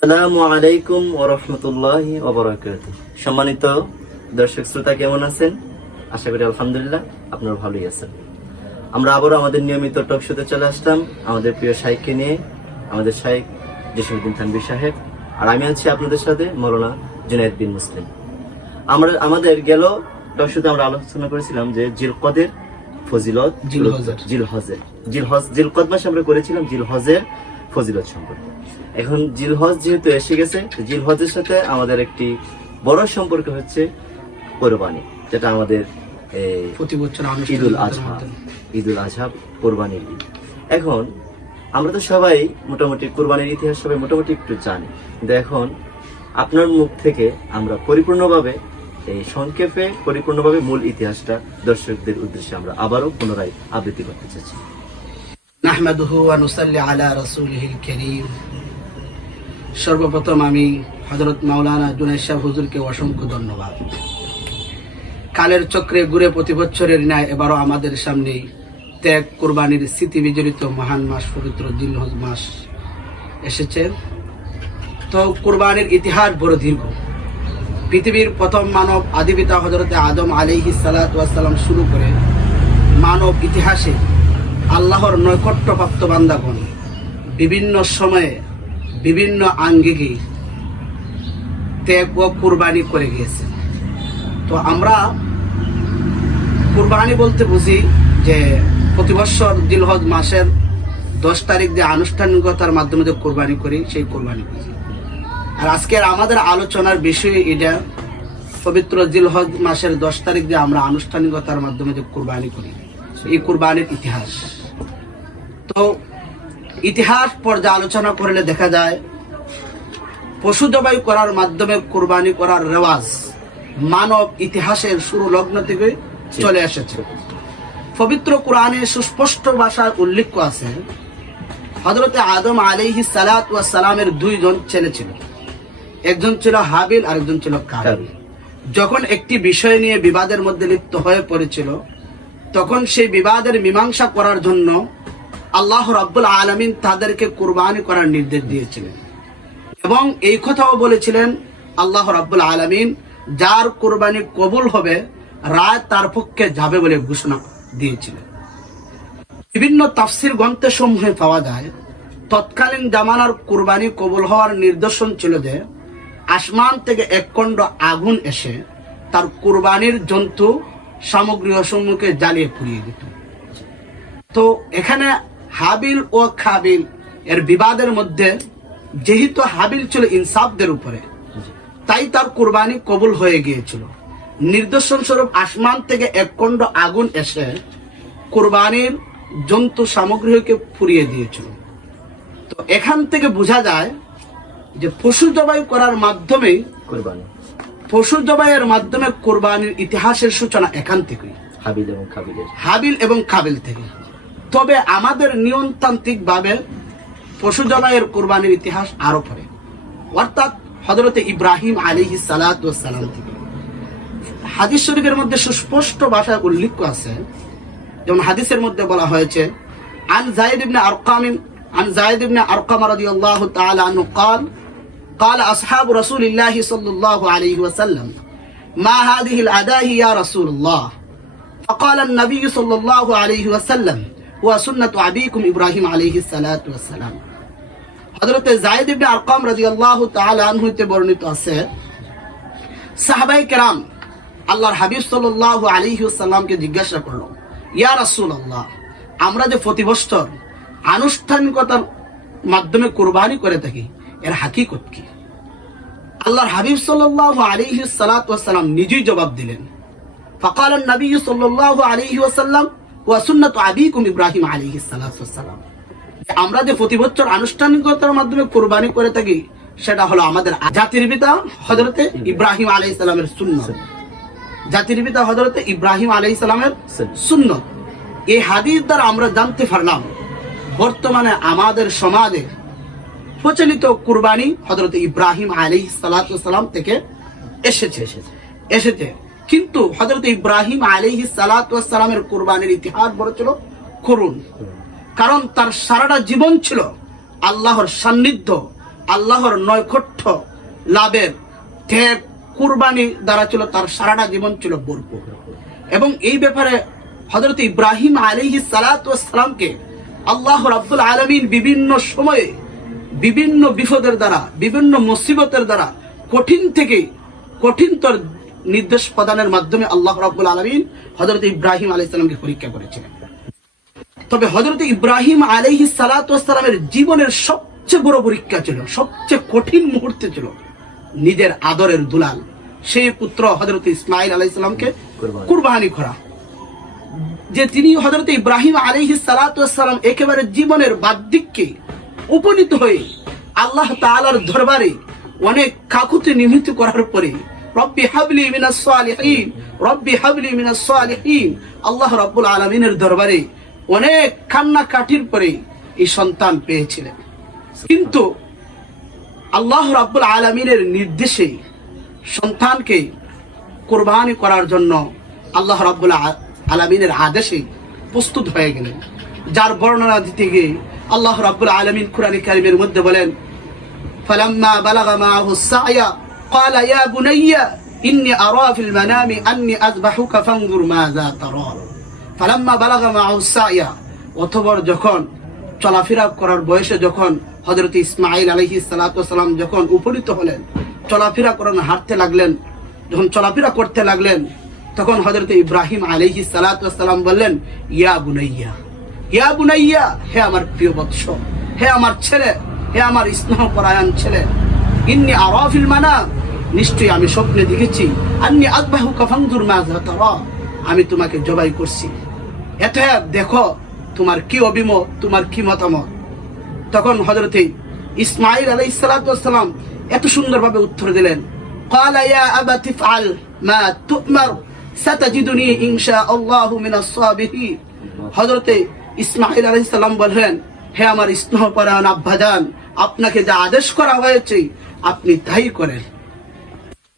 আসসালামু আলাইকুম ওয়া রাহমাতুল্লাহি ওয়া বারাকাতুহু। সম্মানিত দর্শক শ্রোতা, কেমন আছেন? আশা করি আলহামদুলিল্লাহ আপনারা ভালোই আছেন। আমরা আবারও আমাদের নিয়মিত টক শোতে চলে আসলাম আমাদের প্রিয় শাইখকে নিয়ে, আমাদের শাইখ জসিমউদ্দিন থানভী সাহেব, আর আমি আছি আপনাদের সাথে মাওলানা জুনায়েদ বিন মুসলিম। আমাদের গেল টক শোতে আমরা আলোচনা করেছিলাম যে জিলকদের ফজিলত, জিলকদ মাসে আমরা করেছিলাম জিলহজের ফজিলত সম্পর্কে। এখন জিলহজ যেহেতু এসে গেছে, জিলহজের সাথে আমাদের একটি বড় সম্পর্ক হচ্ছে কোরবানি, যেটা আমাদের প্রতি বছর ঈদুল আজহা কোরবানির ঈদ। এখন আমরা তো সবাই মোটামুটি কোরবানির ইতিহাস সবাই মোটামুটি একটু জানি, কিন্তু এখন আপনার মুখ থেকে আমরা পরিপূর্ণভাবে সংক্ষেপে পরিপূর্ণভাবে মূল ইতিহাসটা দর্শকদের উদ্দেশ্যে আমরা আবারও পুনরায় আবৃত্তি করতে চাচ্ছি। নাহমাদুহু ওয়া নুসাল্লি আলা রাসূলিহিল কারীম। সর্বপ্রথম আমি হযরত মাওলানা জুনায়েদ সাহেব হুজুরকে অসংখ্য ধন্যবাদ। কালের চক্রে ঘুরে প্রতি বছরের ন্যায় এবারও আমাদের সামনে ত্যাগ কোরবানির স্মৃতি বিজড়িত মহান মাস পবিত্র জিলহজ মাস এসেছে। তো কোরবানির ইতিহাস বড় দীর্ঘ। পৃথিবীর প্রথম মানব আদিপিতা হযরত আদম আলাইহিস সালাতু ওয়াস সালাম শুরু করে মানব ইতিহাসে আল্লাহর নৈকট্যপ্রাপ্ত বান্দাগণ বিভিন্ন সময়ে বিভিন্ন আঙ্গিকে ত্যাগ ও কুরবানি করে গিয়েছে। তো আমরা কুরবানি বলতে বুঝি যে প্রতি বছর জিলহজ মাসের 10 তারিখ যে আনুষ্ঠানিকতার মাধ্যমে যে কুরবানি করি, সেই কুরবানি বুঝি। আর আজকের আমাদের আলোচনার বিষয় এটা পবিত্র জিলহজ মাসের 10 তারিখ যে আমরা আনুষ্ঠানিকতার মাধ্যমে যে কুরবানি করি, এই কুরবানির ইতিহাস। তো ইতিহাস পর্যালোচনা করলে দেখা যায় পশু জবাই করার মাধ্যমে কুরবানি করার রেওয়াজ মানব ইতিহাসের শুরু লগ্ন থেকে চলে এসেছে। পবিত্র কোরআনে সুস্পষ্ট ভাষায় উল্লেখ আছে হযরত আদম আলাইহিস সালাতু ওয়াস সালামের 2 জন ছেলে ছিল, একজন ছিল হাবিল আর একজন ছিল কাবিল। যখন একটি বিষয় নিয়ে বিবাদের মধ্যে লিপ্ত হয়ে পড়েছিল, তখন সেই বিবাদের মীমাংসা করার জন্য আল্লাহ রাব্বুল আলামিন তাদেরকে কুরবানি করার নির্দেশ দিয়েছিলেন, এবং এই কথাও বলেছিলেন আল্লাহ রাব্বুল আলামিন যার কুরবানি কবুল হবে রায় তার পক্ষে যাবে বলে ঘোষণা দিয়েছিলেন। বিভিন্ন তাফসীর গ্রন্থে সমূহে পাওয়া যায় তৎকালীন জামানার কুরবানি কবুল হওয়ার নিদর্শন ছিল যে আসমান থেকে এক খণ্ড আগুন এসে তার কুরবানির জন্তু সামগ্রী সম্মুখে জ্বালিয়ে পুড়িয়ে দিত। তো এখানে হাবিল ও কাবিল এর বিবাদের মধ্যে যেহেতু হাবিল ছিল ইনসাফদের উপরে, তাই তার কুরবানি কবুল হয়ে গিয়েছিল। নিদর্শন স্বরূপ আসমান থেকে এক খণ্ড আগুন এসে কুরবানির জন্তু সামগ্রীকে পুড়িয়ে দিয়েছিল। তো এখান থেকে বোঝা যায় যে পশু জবাই করার মাধ্যমে পশু জবাইয়ের মাধ্যমে কুরবানির ইতিহাসের সূচনা এখান থেকেই, হাবিল এবং কাবিল থেকে। তবে আমাদের নিয়মতান্ত্রিক ভাবে পশু জবাইয়ের কুরবানির ইতিহাস আরো পরে, অর্থাৎ হযরত ইব্রাহিম আলাইহিস সালাতু ওয়াস সালাম থেকে। হাদিস শরীফের মধ্যে সুস্পষ্ট ভাষায় উল্লেখ আছে, যেমন হাদিসের মধ্যে বলা হয়েছে আন যায়েদ ইবনে আরকাম রাদিয়াল্লাহু তাআলা আনহু قال أصحاب رسول الله صلى الله عليه وسلم ما هذه الأداهي يا رسول الله فقال النبي صلى الله عليه وسلم هو سنة أبيكم إبراهيم عليه الصلاة والسلام। হযরত যায়েদ ইবনে আরকাম রাদিয়াল্লাহু তাআলা আনহু হতে বর্ণিত আছে সাহাবায়ে কেরাম আল্লাহর হাবিব সাল্লাল্লাহু আলাইহি ওয়াসাল্লামকে জিজ্ঞাসা করলো, ইয়া রাসূলুল্লাহ, আমরা যে প্রতি বছর আনুষ্ঠানিকতার মাধ্যমে কুরবানি করে থাকি, এর হাকিকত কি? আল্লাহর হাবিব সাল্লাল্লাহু আলাইহি সাল্লাতু ওয়াস সালাম নিজেই জবাব দিলেন, ফাকাল নবী সাল্লাল্লাহু আলাইহি ওয়াসাল্লাম ওয়া সুন্নাতু আবিকুম ইব্রাহিম আলাইহিস সালাতু ওয়াস সালাম। আমরা যে প্রতি বছর আনুষ্ঠানিকতার মাধ্যমে কুরবানি করে থাকি, সেটা হলো আমাদের জাতির পিতা হযরত ইব্রাহিম আলাইহিস সালামের সুন্নাত। জাতির পিতা হযরত ইব্রাহিম আলাইহিস সালামের সুন্নাত। এই হাদিস দ্বারা আমরা জানতে পারলাম বর্তমানে আমাদের সমাজে প্রচলিত কুরবানি হযরত ইব্রাহিম আলাইহিস সালাতু ওয়াস সালাম থেকে এসেছে। কিন্তু হযরত ইব্রাহিম আলাইহিস সালাতু ওয়াস সালামের কুরবানির ইতিহাস বড় ছিল করুণ, কারণ তার সারাটা জীবন ছিল আল্লাহর সান্নিধ্য আল্লাহর নৈকট্য লাভের ত্যাগ কুরবানি দ্বারা ছিল তার সারাটা জীবন ছিল ভরপুর। এবং এই ব্যাপারে হযরত ইব্রাহিম আলাইহিস সালাতু ওয়াস সালামকে আল্লাহ রাব্বুল আলামিন বিভিন্ন সময়ে বিভিন্ন বিপদের দ্বারা বিভিন্ন মুসিবতের দ্বারা কঠিন থেকে কঠিনতর নির্দেশ প্রদানের মাধ্যমে আল্লাহ রাব্বুল আলামিন হযরত ইব্রাহিম আলাইহিস সালামকে পরীক্ষা করেছিলেন। তবে হযরত ইব্রাহিম আলাইহিস সালাতু ওয়াস সালামের জীবনের সবচেয়ে বড় পরীক্ষা ছিল, সবচেয়ে কঠিন মুহূর্ত ছিল নিজের আদরের দুলাল সেই পুত্র হযরত ইসমাঈল আলাইহিস সালামকে কুরবানি করা। যে তিনি হযরত ইব্রাহিম আলাইহিস সালাতু ওয়াস সালাম একেবারে জীবনের বাদ্দিককে উপনীত হয়ে আল্লাহ তাআলার দরবারে অনেক কাকুতি নিমিত করার পরে রব্বি হাবলি মিনাস সালিহিন, রব্বি হাবলি মিনাস সালিহিন, আল্লাহ রাব্বুল আলামিনের দরবারে অনেক কান্নাকাটির পরে এই সন্তান পেয়েছিলেন। কিন্তু আল্লাহ রাব্বুল আলামিনের নির্দেশে সন্তানকে কুরবানি করার জন্য আল্লাহ রাব্বুল আলামিনের আদেশে প্রস্তুত হয়ে গেলেন। যার বর্ণনা দিতে গিয়ে আল্লাহ রাব্বুল আলামিন কুরআনে কারীমের মধ্যে বলেন, ফালাম্মা বালাগা মাআহু সা'য়া ক্বালা ইয়া বুনাইয়া ইন্নী আরা ফিল মানামি আন্নী আযবাহুকা ফানজুর মাযা তারা। ফালাম্মা বালাগা মাআহু সা'য়া, অতঃপর যখন চলাফেরা করার বয়সে যখন হযরত ইসমাঈল আলাইহিস সালাতু ওয়াস সালাম যখন উপনীত হলেন, চলাফেরা করেন, হাঁটতে লাগলেন, যখন চলাফেরা করতে লাগলেন তখন হযরত ইব্রাহিম আলাইহিস সালাতু ওয়াস সালাম বললেন, ইয়া বুনাইয়া, ইয়া বুনাইয়া, হে আমার প্রিয় বৎস, হে আমার ছেলে, হে আমার স্নেহপরায়ণ ছেলে, ইন্নী আরা ফিল মানাম, নিশ্চয়ই আমি স্বপ্নে দেখেছি, আন্নী আযবাহুকা ফানজুর মাযা তারা, আমি তোমাকে জবাই করছি, এত দেখো তোমার কি অভিমত, তোমার কি মতামত। তখন হযরত ইসমাঈল আলাইহিস সালাতু ওয়াস সালাম এত সুন্দরভাবে উত্তর দিলেন, ক্বালা ইয়া আবাতি ফাআল মা তু'মার সাতাজিদুনি ইনশাআল্লাহু মিনাস সাবিরিন। হযরত ইসমাঈল আলাইহিস সালাম বললেন, হে আমার স্নেহপরায়ণ আব্বাজান, আপনাকে যা আদেশ করা হয়েছে আপনি তাই করেন,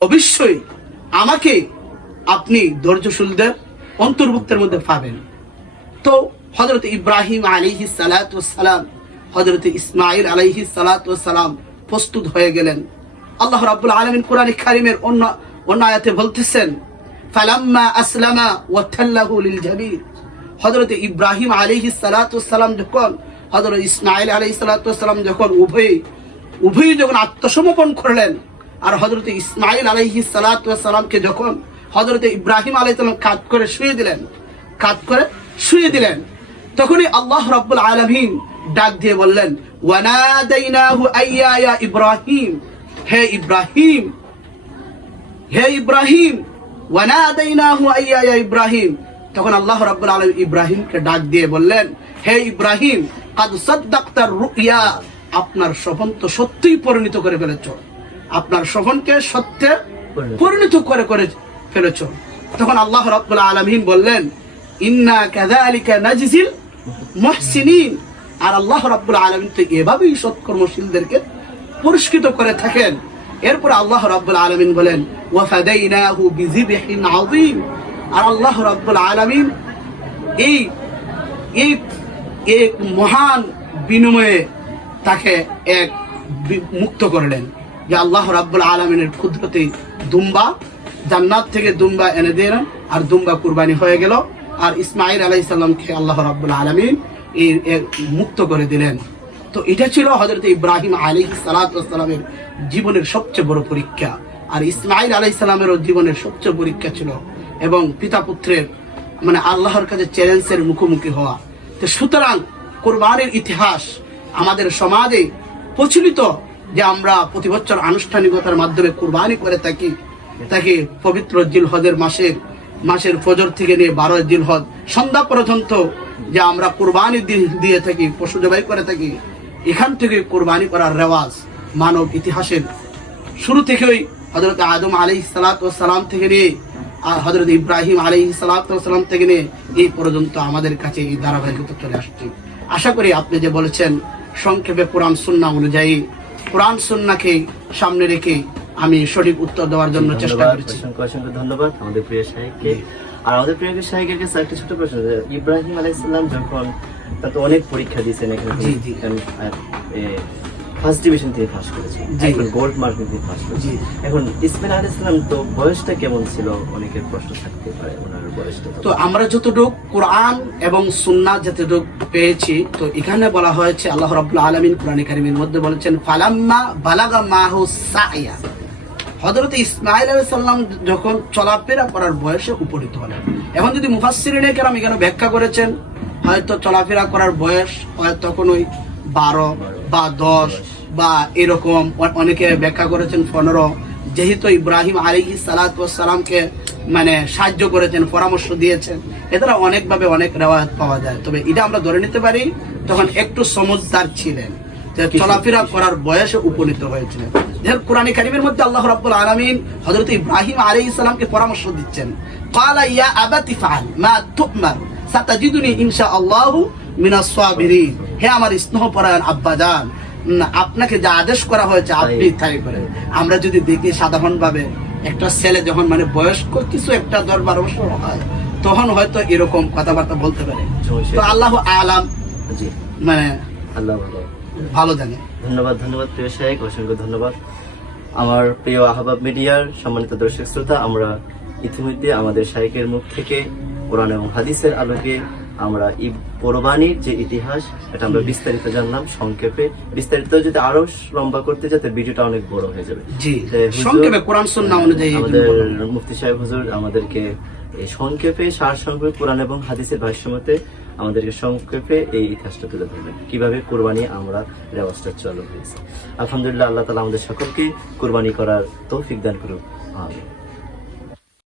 অবশ্যই আমাকে আপনি ধৈর্যশীলদের অন্তর্ভুক্তের মধ্যে পাবেন। তো হযরত ইব্রাহিম আলাইহিস সালাতু ওয়াস সালাম, হযরত ইসমাঈল আলাইহিস সালাতু ওয়াস সালাম প্রস্তুত হয়ে গেলেন। আল্লাহ রাব্বুল আলামিন কুরআনে কারীমের অন্য আয়াতে বলতেছেন, ফালাম্মা আসলামা ওয়া তাল্লাহু লিল জাবির। হযরত ইব্রাহিম আলাইহিস সালাতু ওয়াস সালাম যখন হযরত ইসমাঈল আলাইহিস সালাতু ওয়াস সালাম যখন উভয়ই যখন আত্মসমর্পণ করলেন, আর হযরত ইসমাঈল আলাইহিস সালাতু ওয়াস সালামকে যখন হযরত ইব্রাহিম আলাইহিস সালাম কাঁধ করে শুয়ে দিলেন, তখনই আল্লাহ রাব্বুল আলামিন ডাক দিয়ে বললেন, ওয়ানাদাইনাহু আইয়া ইব্রাহিম, হে ইব্রাহিম, হে ইব্রাহিম, ওয়ানাদাইনাহু আইয়া ইব্রাহিম। তখন আল্লাহ রাব্বুল আলামিন ইব্রাহিমকে ডাক দিয়ে বললেন, হে ইব্রাহিম, কাদ সাদ্দাকতার রুইয়া, আপনার স্বপ্ন তো সত্যিই পরিণত করে ফেলেছো, আপনার স্বপ্নকে সত্যে পরিণত করে ফেলেছো। তখন আল্লাহ রাব্বুল আলামিন বললেন, ইন্না কাযালিকা নাজজিল মুহসিনিন, আর আল্লাহ রাব্বুল আলামিন তো এভাবেই সৎকর্মশীলদেরকে পুরস্কৃত করে থাকেন। এরপর আল্লাহ রাব্বুল আলামিন বলেন, ওয়া ফাদাইনাহু বিযিবহিন আযীম, আর আল্লাহ রাব্বুল আলামিন এই মহান বিনিময়ে তাকে এক মুক্ত করলেন। যে আল্লাহ রাব্বুল আলামিনের কুদরতে দুম্বা, জান্নাত থেকে দুম্বা এনে দিলেন, আর দুম্বা কুরবানি হয়ে গেল, আর ইসমাঈল আলাইহিস সালামকে আল্লাহ রাব্বুল আলামিন মুক্ত করে দিলেন। তো এটা ছিল হযরত ইব্রাহিম আলাইহিস সালাতু ওয়াস সালামের জীবনের সবচেয়ে বড় পরীক্ষা, আর ইসমাঈল আলাইহিস সালামেরও জীবনের সবচেয়ে পরীক্ষা ছিল, এবং পিতা পুত্রের মানে আল্লাহর কাছে চ্যালেঞ্জের মুখোমুখি হওয়া। তো সুতরাং কুরবানির ইতিহাস আমাদের সমাজে প্রচলিত, যে আমরা প্রতি বছর আনুষ্ঠানিকতার মাধ্যমে কুরবানি করে থাকি, তাকে পবিত্র জিলহজের মাসের ফজর থেকে নিয়ে 12 জিলহজ সন্ধ্যা পর্যন্ত যে আমরা কুরবানি দিয়ে থাকি, পশু জবাই করে থাকি, এখান থেকে কুরবানি করার রেওয়াজ মানব ইতিহাসের শুরু থেকেই হযরত আদম আলাইহিস সালাতু ওয়াস সালাম থেকে নিয়ে আর হযরত ইব্রাহিম আলাইহিস সালাতু ওয়াস সালাম থেকে নিয়ে এই পর্যন্ত আমাদের কাছে এই ধারাবাহিকতা চলে আসছে। আশা করি আপনি যে বলেছেন সংক্ষেপে কোরআন সুন্নাহ অনুযায়ী, কোরআন সুন্নাহকে সামনে রেখে আমি সঠিক উত্তর দেওয়ার জন্য চেষ্টা করেছি। অসংখ্য ধন্যবাদ আমাদের প্রিয় শাইখকে। আর আমাদের প্রিয় শাইখের কাছে একটা ছোট প্রশ্ন, ইব্রাহিম আলাইহিস সালাম যখন তা তো অনেক পরীক্ষা দিয়েছেন এখানে, ফার্স্ট ডিভিশন থেকে পাস করেছেন, জি। এখন গোল্ড মার্কেট থেকে পাস করেছেন। জি। এখন ইসমাইল আলাইহিস সালাম তো বয়সটা কেমন ছিল, অনেকের প্রশ্ন থাকতে পারে ওনার বয়সটা। তো আমরা যতটুকু কোরআন এবং সুন্নাহ যতটুকু পেয়েছি, তো এখানে বলা হয়েছে আল্লাহ রাব্বুল আলামিন কোরআন কারীমের মধ্যে বলেছেন ফালাম্মা বালাগা মাহু সাইয়া, হযরত ইসমাইল আলাইহিস সালাম যখন চলাফেরা করার বয়সে উপনীত হলেন। এখন যদি মুফাসসিরিনে কেরাম এখানে ব্যাখ্যা করেছেন, হয়তো চলাফেরা করার বয়স হয়তো তখন ওই 12 বা 10 বা এরকম, অনেকে ব্যাখ্যা করেছেন 15, যেহেতু ইব্রাহিম আলাইহিস সালাতু ওয়াস সালামকে মানে সাহায্য করেছেন, পরামর্শ দিয়েছেন, এছাড়া অনেকভাবে অনেক রেওয়ায়াত পাওয়া যায়। তবে এটা আমরা ধরে নিতে পারি তখন একটু সমজদার ছিলেন, যে চলাফেরা করার বয়সে উপনীত হয়েছিলেন। যেহেতু কোরআন কারীমের মধ্যে আল্লাহ রাব্বুল আলামিন হযরত ইব্রাহিম আলাইহিস সালামকে পরামর্শ দিচ্ছেন, ক্বালা ইয়া আবাতি ফাআল মা তু'মার সাতাজিদুনি ইনশাআল্লাহু মিনাস সাবিরিন। হে আমার স্নেহপরায়ণ আব্বাজান, আপনাকে যা আদেশ করা হয়েছে আপনি তাই করেন। আমরা যদি দেখি সাধারণভাবে একটা ছেলে যখন মানে বয়স্ক কিছু একটা 10-12 বছর হয়, তখন হয়তো এরকম কথাবার্তা বলতে পারে। তো আল্লাহ আলাম, জি, মানে আল্লাহ ভালো। ভালো জানে। ধন্যবাদ প্রিয় শাইখ, অসংখ্য ধন্যবাদ। আমার প্রিয় আহবাব মিডিয়ার সম্মানিত দর্শক শ্রোতা, আমরা ইতিমধ্যে আমাদের শাইখের মুখ থেকে কোরআন এবং হাদিসের আলোকে আমরা কোরবানির যে ইতিহাস, এটা আমরা বিস্তারিত জানলাম সংক্ষেপে। বিস্তারিত যদি আরো লম্বা করতে যাতে ভিডিওটা অনেক বড় হয়ে যাবে। জি, হুজুর, সংক্ষেপে কোরআন সুন্নাহ অনুযায়ী আমাদের মুফতি সাহেব হুজুর আমাদেরকে এই সংক্ষেপে সারসংক্ষেপে কোরআন এবং হাদিসের ভাষ্যমতে আমাদেরকে সংক্ষেপে এই ইতিহাসটা তুলে ধরবেন, কিভাবে কোরবানি আমরা রেওয়াজটা চালু হয়েছে। আলহামদুলিল্লাহ, আল্লাহ তাআলা আমাদের সকলকে কোরবানি করার তৌফিক দান করুন। আমিন।